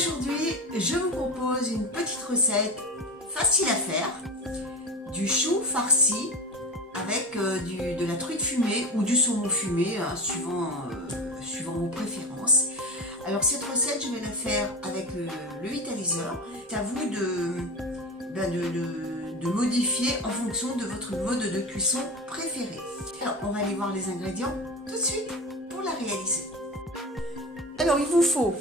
Aujourd'hui, je vous propose une petite recette facile à faire, du chou farci avec de la truite fumée ou du saumon fumé, hein, suivant vos préférences. Alors cette recette, je vais la faire avec le vitaliseur. C'est à vous de modifier en fonction de votre mode de cuisson préféré. Alors on va aller voir les ingrédients tout de suite pour la réaliser. Alors il vous faut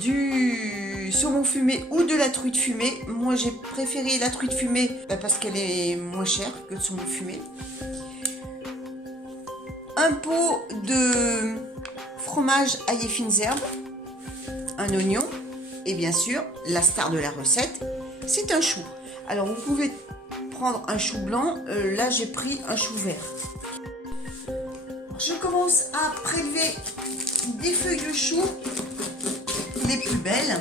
du saumon fumé ou de la truite fumée. Moi j'ai préféré la truite fumée parce qu'elle est moins chère que le saumon fumé. Un pot de fromage ail et fines herbes, un oignon et bien sûr la star de la recette, c'est un chou. Alors vous pouvez prendre un chou blanc, là j'ai pris un chou vert. Je commence à prélever des feuilles de chou les plus belles.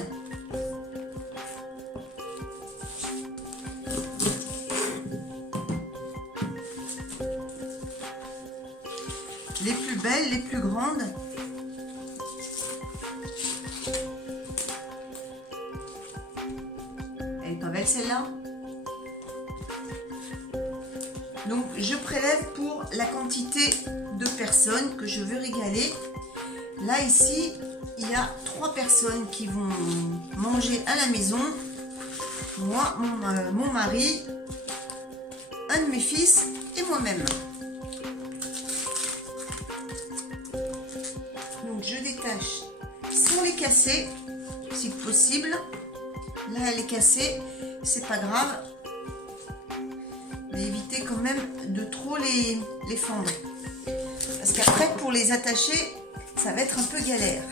Les plus belles, les plus grandes. Elle est pas belle celle-là? Donc je prélève pour la quantité de personnes que je veux régaler. Là ici, il y a 3 personnes qui vont manger à la maison. Moi, mon mari, un de mes fils et moi-même. Donc je détache sans les casser, si possible. Là elle est cassée, c'est pas grave. Mais évitez quand même de trop les fendre. Parce qu'après pour les attacher, ça va être un peu galère.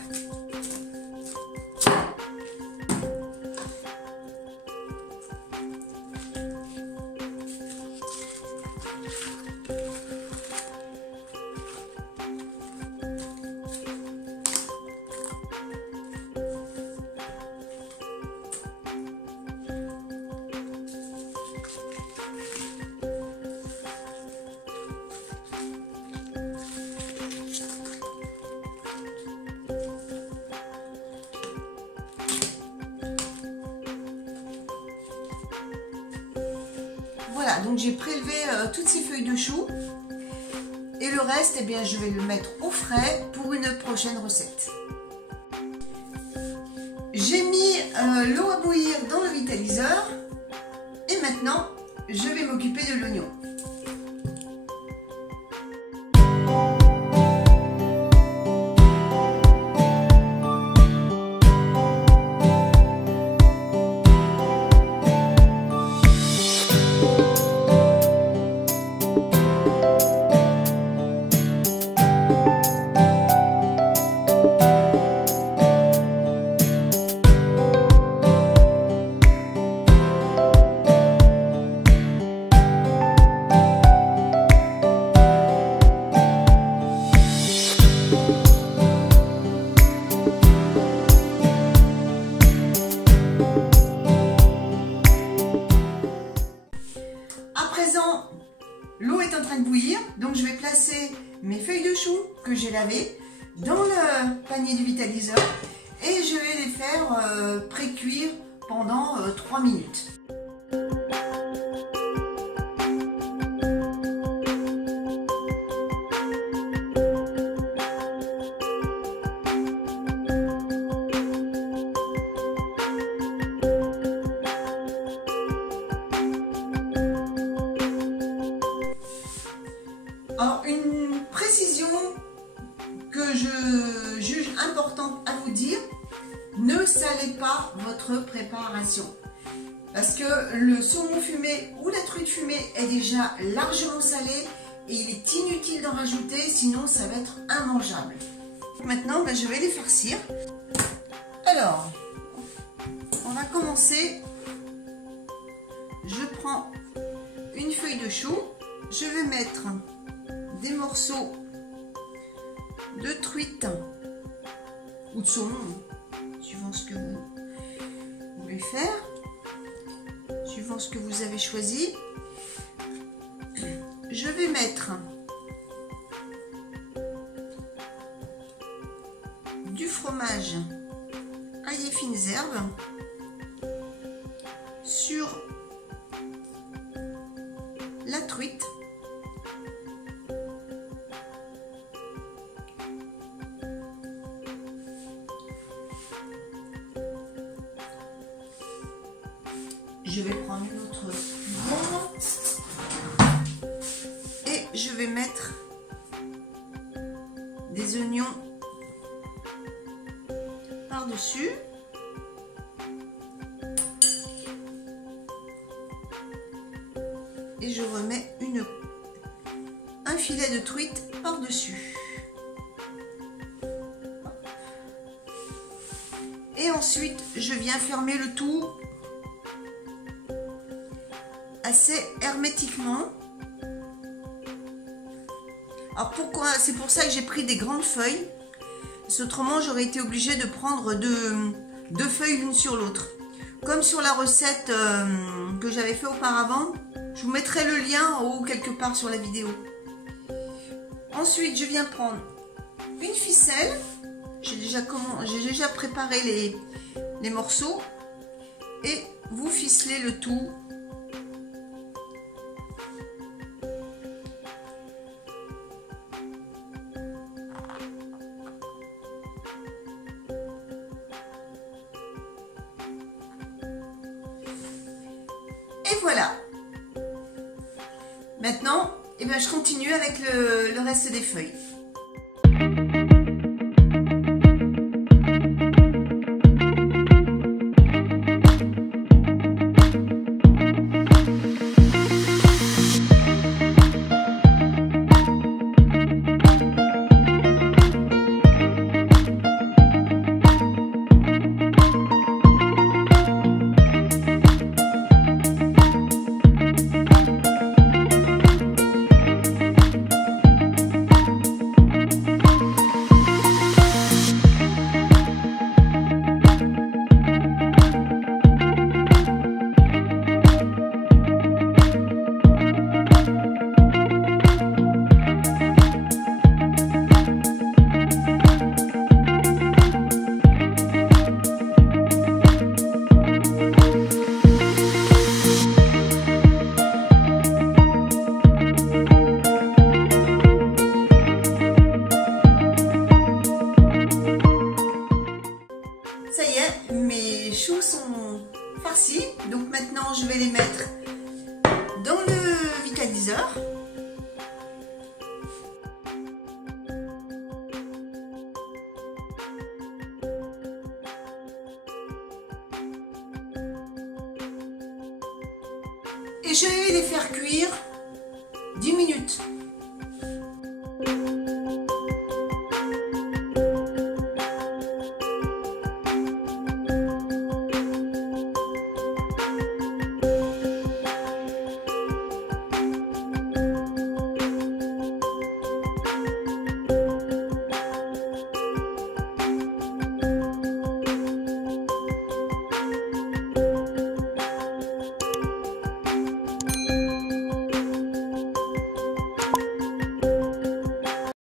Voilà, donc j'ai prélevé toutes ces feuilles de chou et le reste, eh bien, je vais le mettre au frais pour une prochaine recette. J'ai mis l'eau à bouillir dans le vitaliseur et maintenant, je vais m'occuper de l'oignon. L'eau est en train de bouillir, donc je vais placer mes feuilles de chou que j'ai lavées dans le panier du vitaliseur et je vais les faire pré-cuire pendant 3 minutes. Alors, une précision que je juge importante à vous dire, ne salez pas votre préparation. Parce que le saumon fumé ou la truite fumée est déjà largement salé et il est inutile d'en rajouter, sinon ça va être immangeable. Maintenant, je vais les farcir. Alors, on va commencer. Je prends une feuille de chou, je vais mettre des morceaux de truite ou de saumon, suivant ce que vous voulez faire, suivant ce que vous avez choisi. Je vais mettre du fromage ail taillées fines herbes sur la truite. Je vais prendre une autre bombe et je vais mettre des oignons par-dessus. Et je remets un filet de truite par-dessus. Et ensuite, je viens fermer le tout assez hermétiquement. Alors pourquoi? C'est pour ça que j'ai pris des grandes feuilles. Parce qu'autrement, j'aurais été obligée de prendre deux feuilles l'une sur l'autre. Comme sur la recette que j'avais fait auparavant. Je vous mettrai le lien en haut quelque part sur la vidéo. Ensuite, je viens prendre une ficelle. J'ai déjà préparé les morceaux. Et vous ficelez le tout. Et voilà. Maintenant, eh bien, je continue avec le reste des feuilles. Ça y est, mes choux sont farcis. Donc maintenant, je vais les mettre dans le vitaliseur. Et je vais les faire cuire 10 minutes.